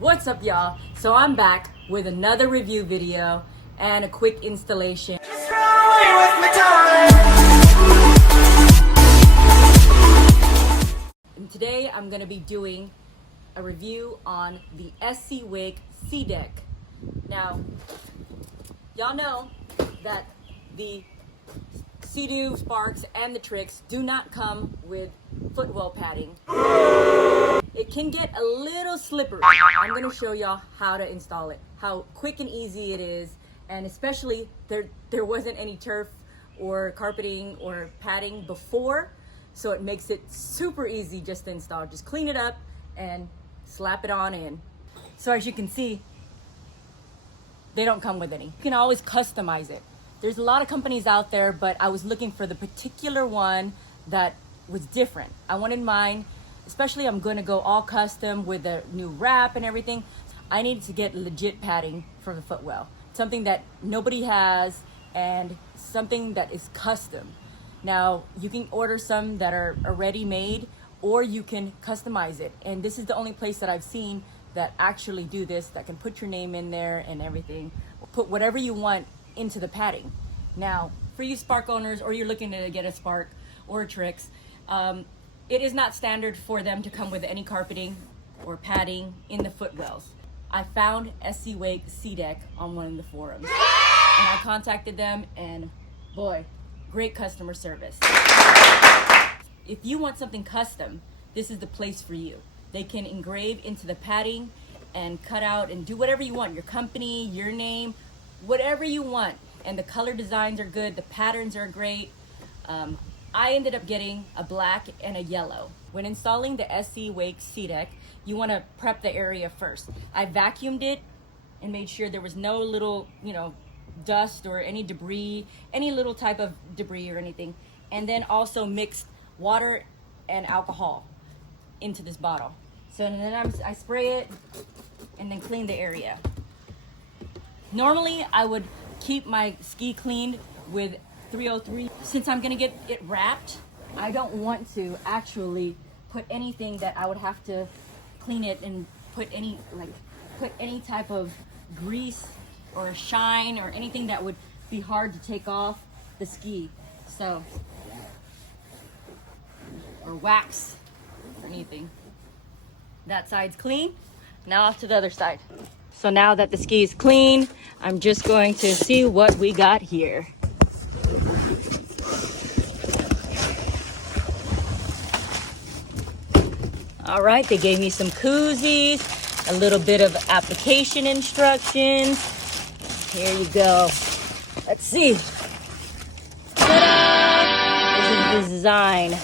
What's up, y'all? So I'm back with another review video and a quick installation. And today I'm going to be doing a review on the SC Wake Seadek. Now, y'all know that the Seadoo Sparks and the Trixx do not come with footwell padding. It can get a little slippery. I'm going to show y'all how to install it, how quick and easy it is, and especially there wasn't any turf or carpeting or padding before, so it makes it super easy just to install. Just clean it up and slap it on in. So as you can see, they don't come with any. You can always customize it. There's a lot of companies out there, but I was looking for the particular one that was different. I wanted mine, especially I'm going to go all custom with a new wrap and everything. I needed to get legit padding for the footwell, something that nobody has and something that is custom. Now, you can order some that are already made, or you can customize it. And this is the only place that I've seen that actually do this, that can put your name in there and everything. Put whatever you want into the padding. Now, for you Spark owners, or you're looking to get a Spark or a Trixx, it is not standard for them to come with any carpeting or padding in the footwells. I found SC Wake Seadek on one of the forums, and I contacted them, and boy, great customer service. If you want something custom, this is the place for you. They can engrave into the padding and cut out and do whatever you want, your company, your name, whatever you want. And the color designs are good, the patterns are great. I ended up getting a black and a yellow. When installing the SC Wake Seadek, you want to prep the area first. I vacuumed it and made sure there was no little, dust or any debris, any little type of debris or anything. And then also mixed water and alcohol into this bottle. So then I spray it and then clean the area. Normally, I would keep my ski cleaned with 303. Since I'm gonna get it wrapped, I don't want to actually put anything that I would have to clean it and put any type of grease or shine or anything that would be hard to take off the ski. So, or wax or anything. That side's clean. Now off to the other side. So now that the ski is clean, I'm just going to see what we got here. All right, they gave me some koozies, a little bit of application instructions. Here you go. Let's see. Ta-da! This is the design.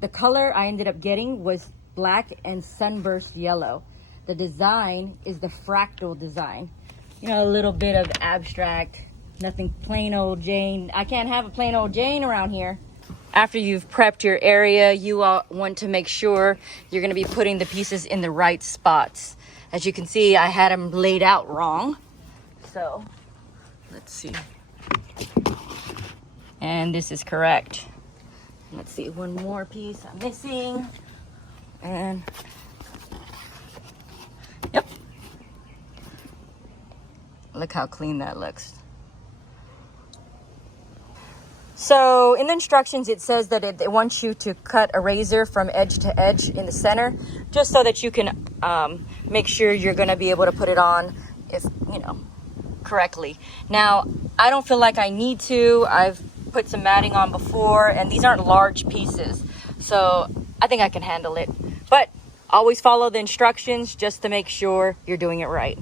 The color I ended up getting was black and sunburst yellow. The design is the fractal design. A little bit of abstract, nothing plain old Jane. I can't have a plain old Jane around here. After you've prepped your area, you all want to make sure you're going to be putting the pieces in the right spots. As you can see, I had them laid out wrong. So, let's see. And this is correct. Let's see, one more piece I'm missing. And, yep. Look how clean that looks. So in the instructions, it says that it wants you to cut a razor from edge to edge in the center, just so that you can make sure you're going to be able to put it on correctly. Now, I don't feel like I need to. I've put some matting on before, and these aren't large pieces, so I think I can handle it. But always follow the instructions just to make sure you're doing it right.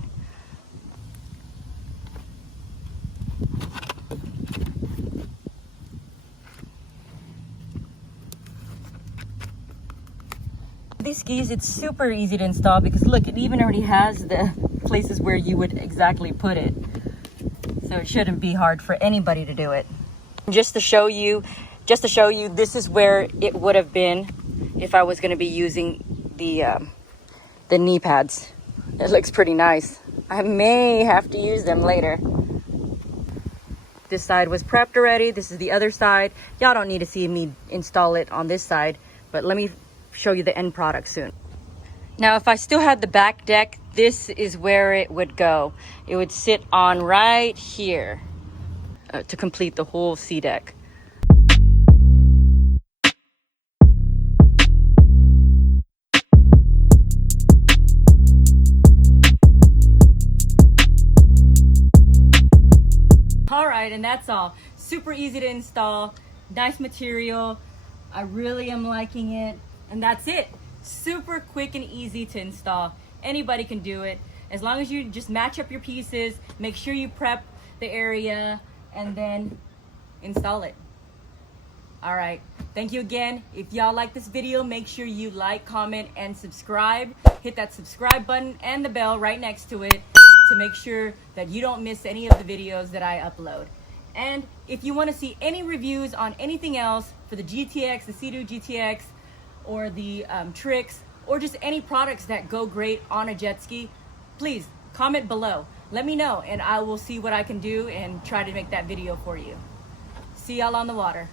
These skis, it's super easy to install because look, it even already has the places where you would exactly put it. So it shouldn't be hard for anybody to do it. Just to show you, this is where it would have been if I was going to be using the knee pads. It looks pretty nice. I may have to use them later. This side was prepped already. This is the other side. Y'all don't need to see me install it on this side, but let me show you the end product soon. Now, if I still had the back deck, this is where it would go. It would sit on right here to complete the whole Seadek. All right, and that's all. Super easy to install, nice material. I really am liking it, and that's it. Super quick and easy to install. Anybody can do it. As long as you just match up your pieces, make sure you prep the area, and then install it. All right, thank you again. If y'all like this video, make sure you like, comment, and subscribe. Hit that subscribe button and the bell right next to it to make sure that you don't miss any of the videos that I upload. And if you want to see any reviews on anything else for the GTX, the Seadoo GTX, or the Trixx, or just any products that go great on a jet ski, please comment below. Let me know, and I will see what I can do and try to make that video for you. See y'all on the water.